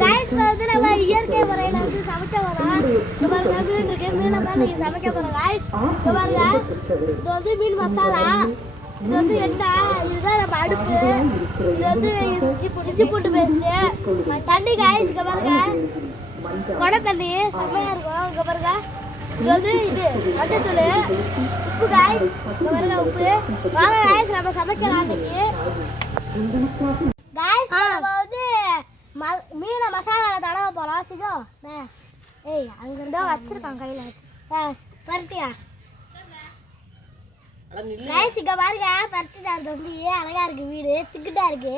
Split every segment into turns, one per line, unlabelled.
Guys வந்து நம்ம இயற்கை முறையில வந்து சமைக்க வரோம்
இந்த மீனை தான் நீங்க சமைக்க போறோம்
guys.
இந்த பாருங்க
இது வந்து மீன் மசாலா. இது வந்து எண்ணெய் இதுதான் நம்ம அடுப்பு.
இது வந்து இஞ்சி
பூண்டு தண்ணி காய்ஸ் இங்க பாருங்க. கொடை தண்ணி. இருக்கும். இங்க பாருங்க. இது வந்து இது மஞ்சத்தூள். உப்பு காய்ஸ் இங்க பாருங்க உப்பு.
வாங்க
நம்ம சமைக்கலாம் இன்னைக்கு காய்ஸ் நம்ம வந்து ம- மீனை மசாலால தடவை போறோம் சிஜோ. ஏய் அங்க இருந்தோ வச்சிருக்கான்
கையில
ஆ,
பருத்தியா
காய்ஸ் இங்க பாருங்க பருத்திட்டார் தம்பி அழகா இருக்கு வீடு திக்கிட்டா இருக்கு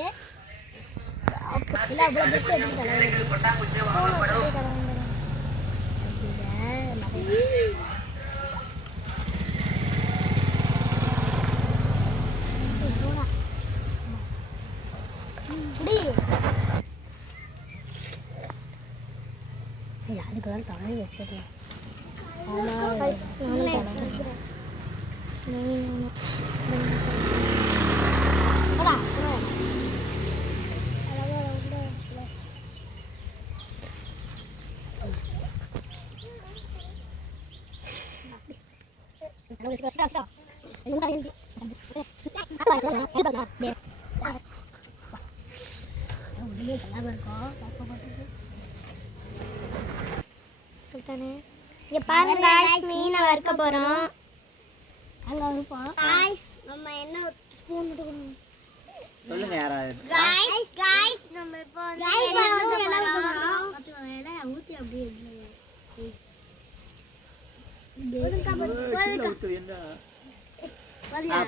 இல்ல எப்படி 哎呀，你搁那等着也吃点。
妈妈，妈妈，妈妈，妈妈，
妈
妈，妈妈，妈妈，妈妈，妈妈，妈妈，妈妈，妈妈，妈妈，妈妈，
வச்சிடலாம் இங்க பாருங்க guys, மீனை வறுக்க போறோம்.
அங்க இருப்போம் காய்ஸ்
நம்ம என்ன
ஸ்பூன் விட்டுக்கணும்
சொல்லுங்க யாராவது.
காய்ஸ் காய்ஸ்
நம்ம இப்போ காய்ஸ் வந்து என்ன பாத்துங்க ஊத்தி அப்படியே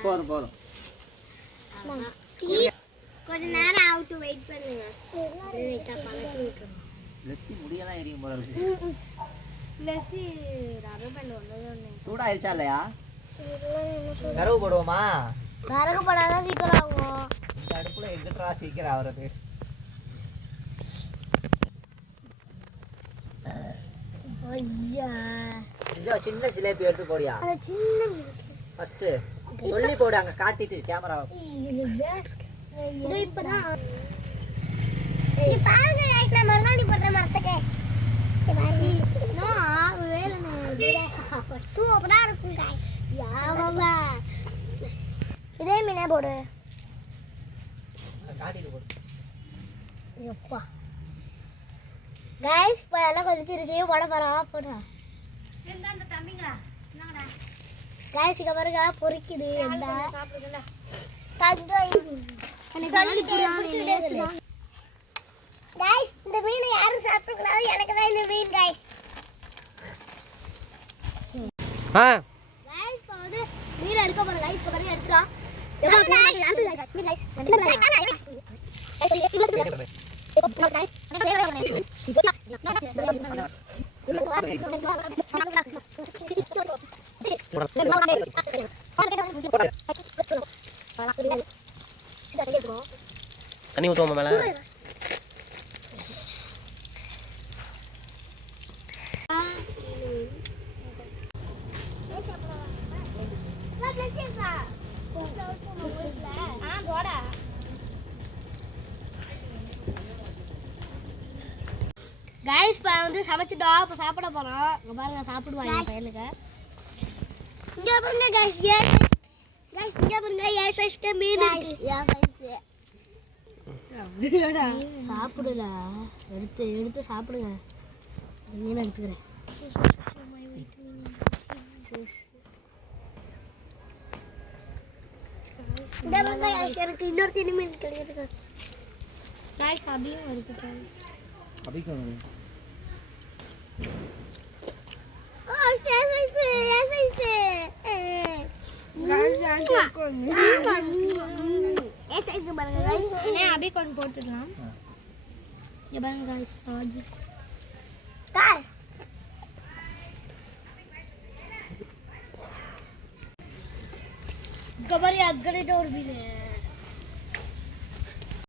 போதும் போதும்.
கொஞ்ச நேரம் ஆவுட்டு வெயிட் பண்ணுங்க.
முடியெல்லாம் எரியும் போல இருக்கு.
ரவை ஒன்று
சூடாயிருச்சா இல்லையா
கருவு
போடுவோமா
விறகு போடாதான் சீக்கிரம் ஆகும்
இந்த அடுப்புல எங்கிட்டா சீக்கிரம் ஆகுறது
ஐயா
சின்ன சிலேபி எடுத்து போடியா
அது சின்ன
ஃபர்ஸ்ட் சொல்லி போடு அங்க காட்டிட்டு கேமரா
இப்பதான்
பாருங்க
மீனே போடு
போடு
எப்பா
கைஸ் இப்போ எல்லாம் கொதிச்சிருச்சு போட
போகிறோம் போடுறோம்
கைஸ் இங்கே பாருங்க பொறிக்குது
என்ன
கைஸ் இந்த மீன் யாரும் சாப்பிடக்கூடாது எனக்கு தான் இந்த மீன் கைஸ்
ஆ
கைஸ் இப்போ வந்து மீன் எடுக்க போகிறோம் கைஸ் இப்போ பாருங்க எடுத்துக்கலாம்
தண்ணி ஊற்றுவோமா மேலே.
கைஸ் இப்போ வந்து சமைச்சிட்டோம். இப்போ சாப்பிட போகிறோம் இங்கே பாருங்க சாப்பிடுவாங்க என் பையனுக்கு.
இங்கே பாருங்க கைஸ் ஏ
கைஸ் இங்கே பாருங்க ஏ சைஸ்க்கு மீன் இருக்கு. சாப்பிடல. எடுத்து எடுத்து சாப்பிடுங்க. மீன் எடுத்துக்கிறேன்.
எனக்கு இன்னொரு மீன் கிடையாது
அபியும் இருக்கு
அபிக்கணும்
అభి కొనుక్కుంటున్నాం ఎవరు గాయస్ రాజు
కాయ్
गबर या गरे डोर भी ले